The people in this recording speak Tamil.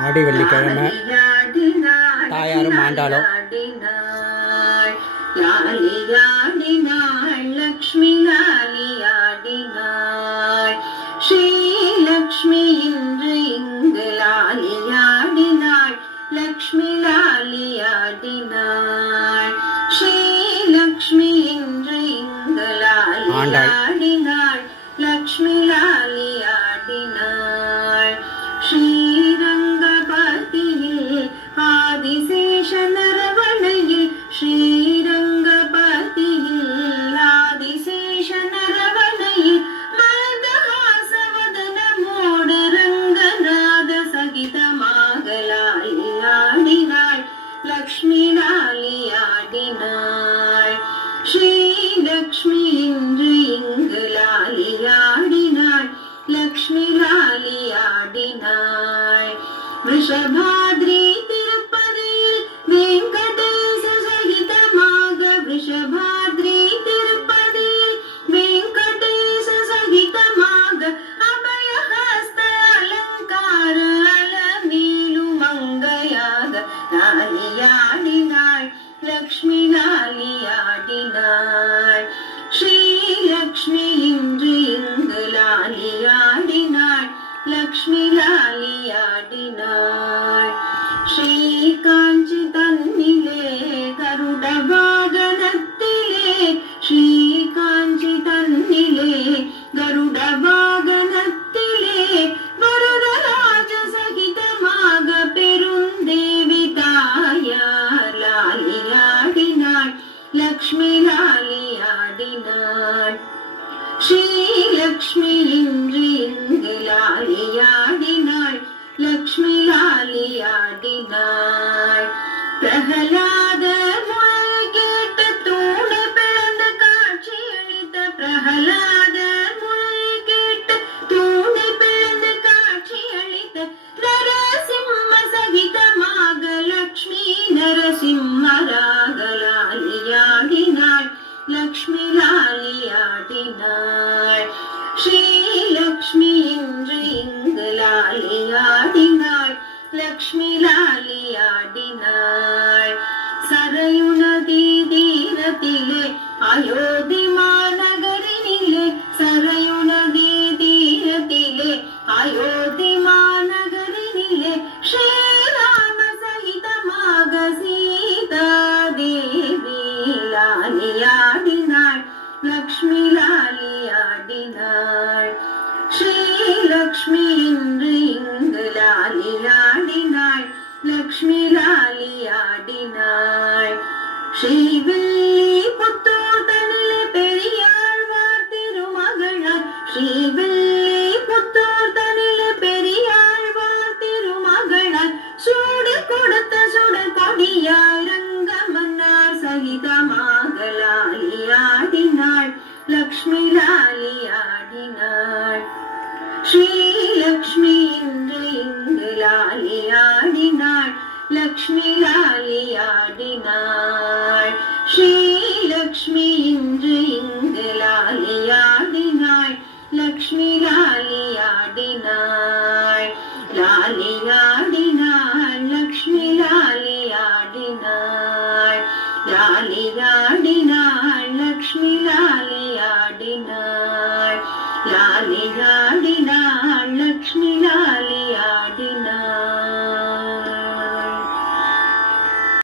ஆடி வெள்ளிக்கிழமை தாயாரும் ஆண்டாளும் லாலியாடினாள் லக்ஷ்மி லாலியாடினாள் ஸ்ரீலக்ஷ்மி இன்று இங்கு லாலியாடினாள் லக்ஷ்மி லாலியாடினாள் ஸ்ரீலக்ஷ்மி இன்று இங்கு லாலியாடினாள் லக்ஷ்மி லாலியாடினாள் ஸ்ரீரங்கபதியில் ஆதிசேஷ நரவணையில் ஸ்ரீரங்கபதியில் ஆதிசேஷ நரவணையில் மதஹாசவதனமோடு ரங்கநாத சகிதமாக லாலியாடினாள் லக்ஷ்மி லாலியாடினாள் ஸ்ரீலக்ஷ்மி இன்று இங்கு லாலியாடினாள் லக்ஷ்மி லாலியாடினாள் விஷபாத்ரி திருப்பதியில் வெங்கடேச சகிதமாக விஷபாத்ரி திருப்பதியில் வெங்கடேச சகிதமாக அபயஹஸ்த அலங்கார அலமேலு மங்கையாக லாலியாடினாள் லக்ஷ்மி லாலியாடினாள் ஸ்ரீலக்ஷ்மி இன்று இங்கு லாலியாடினாள் லக்ஷ்மி லாலியாடினாள் ஸ்ரீகாஞ்சி தன்னிலே கருட வாகனத்திலே ஸ்ரீகாஞ்சி தன்னிலே கருட வாகனத்திலே வரதராஜ சகிதமாக பெருந்தேவி தாயார் லாலியாடினாள் லக்ஷ்மி லாலியாடினாள் ஸ்ரீலக்ஷ்மி இன்று இங்கு லாலியாடினாள் லக்ஷ்மி லாலியாடினாள் பிரஹலாத மொழி கேட்ட தூணை பிளந்து காட்சி அளித்த பிரஹலாத மொழி கேட்ட தூணை பிளந்து காட்சி அளித்த நரசிம்ம சகிதமாக லக்ஷ்மி நரசிம்மராக லாலியாடினாள் லக்ஷ்மி லாலியாடினாள் ஸ்ரீலக்ஷ்மி இன்று இங்கு லாலியாடினாள் லக்ஷ்மி லாலியாடினாள் சரயு நதி தீரத்திலே அயோத்தி மாநகரினிலே சரயு நதி தீரத்திலே அயோத்தி மாநகரினிலே ஸ்ரீராம சகிதமாக சீதா தேவி லாலியாடினாள் லக்ஷ்மி லாலியாடினாள் ஸ்ரீலக்ஷ்மி இன்று இங்கு லாலியாடினாள் லக்ஷ்மி லாலியாடினாள் ஸ்ரீவில்லிபுத்தூர் தனிலே பெரியாழ்வார் திருமகளார் ஸ்ரீவில்லிபுத்தூர் தனிலே பெரியாழ்வார் திருமகளார் சூடு கொடுத்த சுடர் கொடியாய் ரங்கமன்னார் சகிதமாக லாலியாடினாள் லக்ஷ்மி லாலியாடினாள் ஸ்ரீலக்ஷ்மி இன்று இங்கு லாலியாடினாள் லக்ஷ்மி லாலியாடினாள் ஸ்ரீலக்ஷ்மி இன்று இங்கு லாலியாடினாள் லக்ஷ்மி லாலியாடினாள் லாலியாடினாள் லக்ஷ்மி லாலியாடினாள் லாலியாடினாள் லக்ஷ்மி லாலியாடினாள்